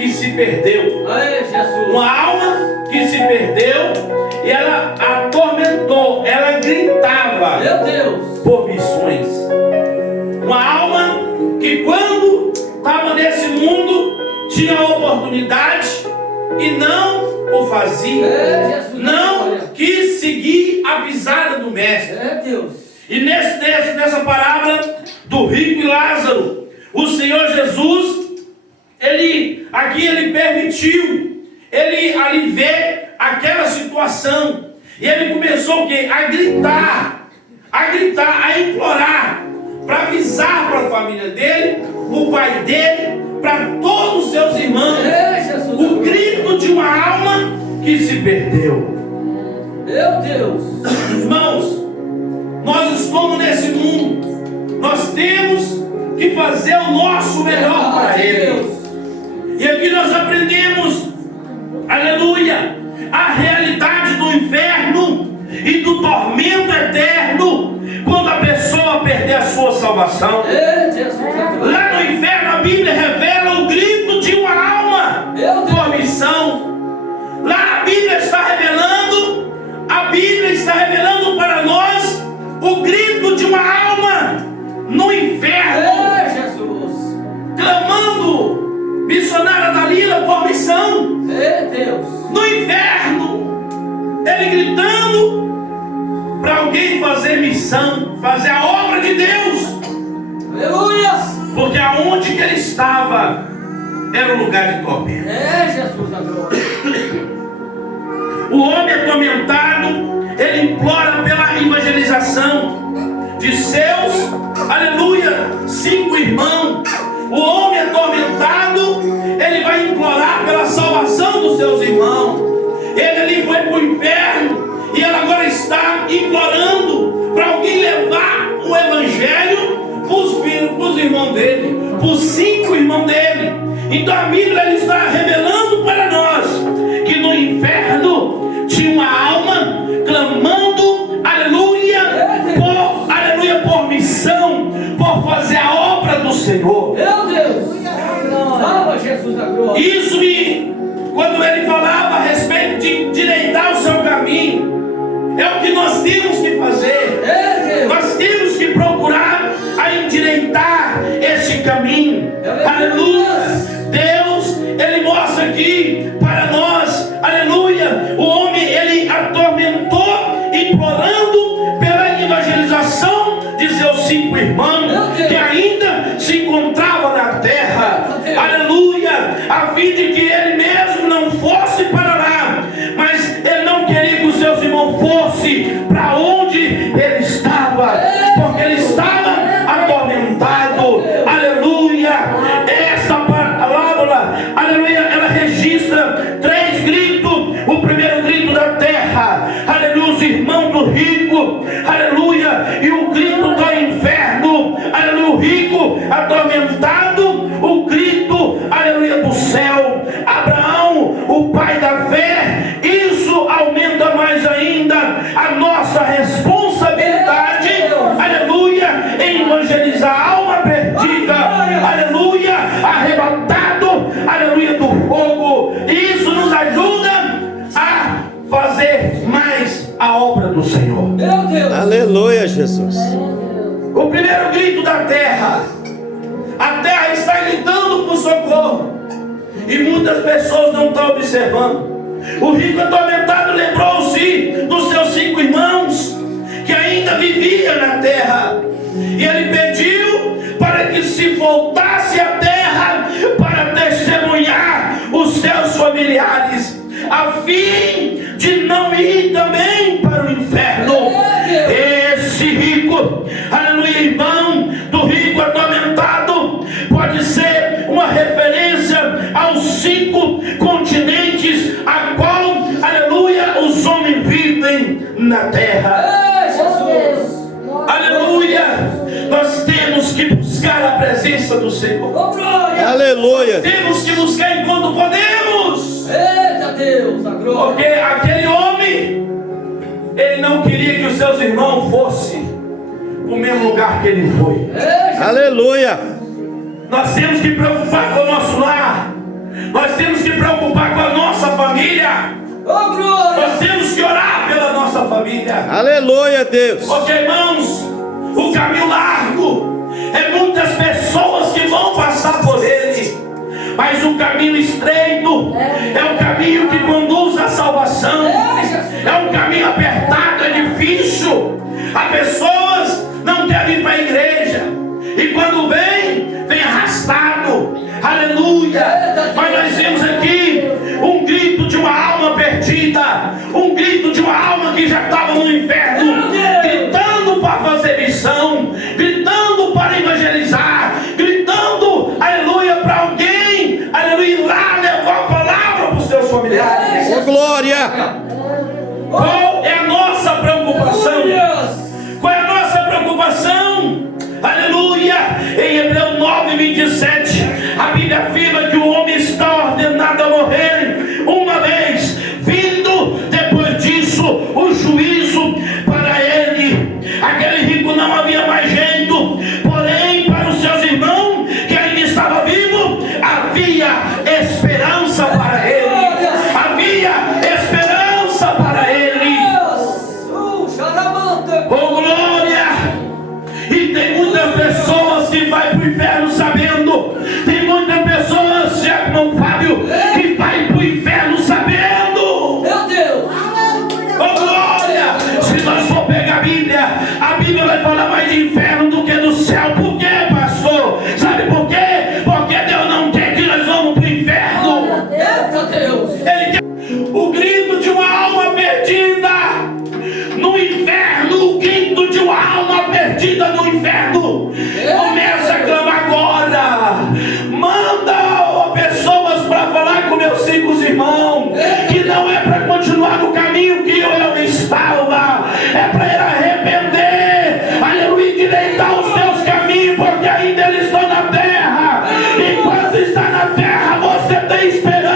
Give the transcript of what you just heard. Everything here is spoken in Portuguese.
que se perdeu. Aê, Jesus. Uma alma que se perdeu e ela atormentou, ela gritava Meu Deus. por missões. Uma alma que quando estava nesse mundo tinha a oportunidade e não o fazia. Jesus. Não quis seguir a pisada do mestre. Deus. E nessa parábola do rico e Lázaro, o Senhor Jesus, ele permitiu, ele ali vê aquela situação, e ele começou o quê? A gritar, a implorar, para avisar para a família dele, o pai dele, para todos os seus irmãos, o grito de uma alma que se perdeu. Meu Deus. Irmãos, nós estamos nesse mundo, nós temos que fazer o nosso melhor para Ele. E aqui nós aprendemos, aleluia, a realidade do inferno e do tormento eterno quando a pessoa perder a sua salvação. Lá no inferno a Bíblia revela o grito de uma alma por missão. Lá a Bíblia está revelando para nós o grito de uma alma no inferno, clamando, missionária Dalila, por missão. No inferno, ele gritando para alguém fazer missão, fazer a obra de Deus. Aleluia! Porque aonde que ele estava era um lugar de tormento. Jesus da glória. O homem atormentado, ele implora pela evangelização de seus, aleluia, 5 irmãos. O homem atormentado, ele vai implorar pela salvação dos seus irmãos. Ele ali foi para o inferno e ele agora está implorando para alguém levar o evangelho para os irmãos dele, para os 5 irmãos dele. Então a Bíblia ele está revelando para nós que no inferno tinha uma alma clamando, aleluia, por missão, por fazer a obra do Senhor. Meu Deus! Salva Jesus da glória! Isso quando ele falava a respeito de endireitar o seu caminho, é o que nós temos que fazer. Nós temos que procurar a endireitar esse caminho. Aleluia! Deus, ele mostra aqui para nós, aleluia, o homem ele atormentou, implorando pela evangelização de seus 5 irmãos que ainda se encontravam na terra, aleluia, a fim de que ele mesmo não fosse para lá, mas ele não queria que os seus irmãos fossem para onde ele estava, porque ele estava atormentado. Aleluia! Esta palavra, aleluia, ela registra 3 gritos. O primeiro grito da terra, aleluia, os irmãos do rico, aleluia, e o grito do inferno, aleluia, o rico atormentado, o grito, aleluia, do céu. Abraão, o pai da fé, isso aumenta mais ainda a nossa responsabilidade, aleluia, em evangelizar a alma perdida, aleluia, arrebatado, aleluia, do fogo. Isso nos ajuda a fazer mais a obra do Senhor. Meu Deus! Aleluia, Jesus. O primeiro grito da terra, a terra está gritando por socorro e muitas pessoas não estão observando. O rico atormentado lembrou-se dos seus 5 irmãos que ainda viviam na terra, e ele pediu para que se voltasse à terra para testemunhar os seus familiares, a fim de não ir também para o inferno. Esse rico, aleluia, irmão do rico atormentado, pode ser uma referência aos 5 continentes a qual, aleluia, os homens vivem na terra. Aleluia! Nós temos que buscar a presença do Senhor. Aleluia! Temos que buscar enquanto podemos. Eita Deus, a glória! Porque aquele homem, ele não queria que os seus irmãos fossem para o mesmo lugar que ele foi. Aleluia! Nós temos que preocupar com o nosso lar. Nós Oh, glória. Nós temos que orar pela nossa família. Aleluia, Deus. Porque, irmãos, o caminho largo é muitas pessoas que vão passar por ele, mas o caminho estreito é o caminho que conduz à salvação. É um caminho apertado, é difícil. As pessoas não querem ir para a igreja, e quando vem arrastado. Aleluia. Mas nós vemos aqui um grito de uma alma perdida, um grito de uma alma que já estava no inferno, gritando para fazer missão, gritando para evangelizar, gritando, aleluia, para alguém, aleluia, ir lá levar a palavra para os seus familiares. Oh, glória. Qual é a nossa preocupação? Qual é a nossa preocupação? Aleluia. Em Hebreus 9:27, a Bíblia afirma que o homem está ordenado a morrer uma vez, vindo depois disso o juízo para ele. Aquele rico não havia mais jeito, porém para os seus irmãos que ainda estavam vivos, havia esperança para ele. Havia esperança para ele. Oh, glória! E tem muitas pessoas que vai para o inferno sabendo. Tem muitas pessoas, irmão Fábio, que vai para o inferno sabendo. Meu Deus. Oh, glória! Se nós for pegar a Bíblia vai falar mais de inferno do que do céu. Por quê, pastor? Sabe por quê? Porque Deus não quer que nós vamos para o inferno. Eita Deus. Ele quer o grito de uma alma perdida no inferno. O grito de uma alma perdida no inferno. Começa a clamar agora. Manda pessoas para falar com meus 5 irmãos, que não é para continuar no caminho que eu estava, é para ir arrepender, aleluia, endireitar os teus caminhos, porque ainda eles estão na terra. Enquanto está na terra, você tem esperança.